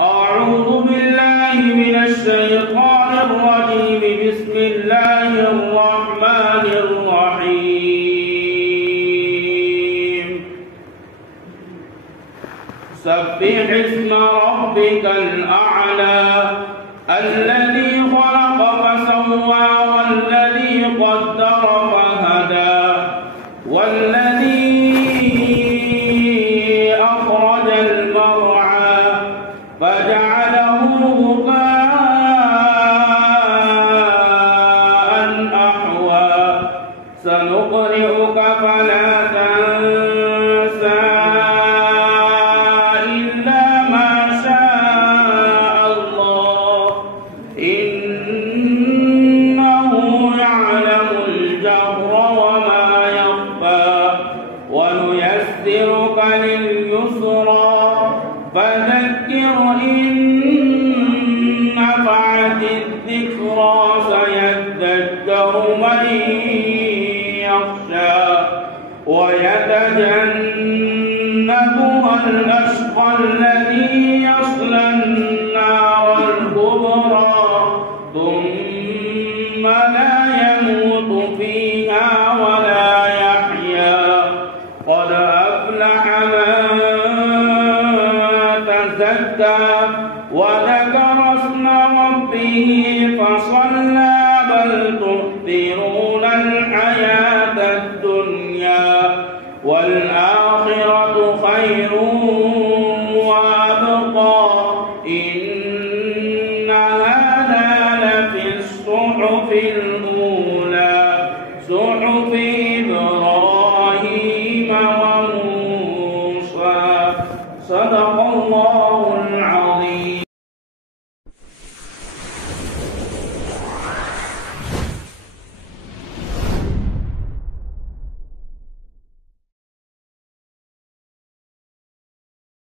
أعوذ بالله من الشيطان الرجيم. بسم الله الرحمن الرحيم. سبح اسم ربك الأعلى الذي خلق فسوى والذي قدر فهدى والذي أخرج المرعى فجعله غثاء أحوى سنقرئك فلا تنسى إلا ما شاء الله إنه يعلم الجهر وما يخفى ونيسرك لليسرى فذكر إن نفعت الذكرى سيذكر من يخشى ويتجنبها الأشقى الذي يصلى النار الكبرى ثم لا يموت فيها ولا يحيا قد أفلح من تزكى وذكر اسم ربه فصلى بل تؤثرون الحياة الدنيا والآخرة خير وأبقى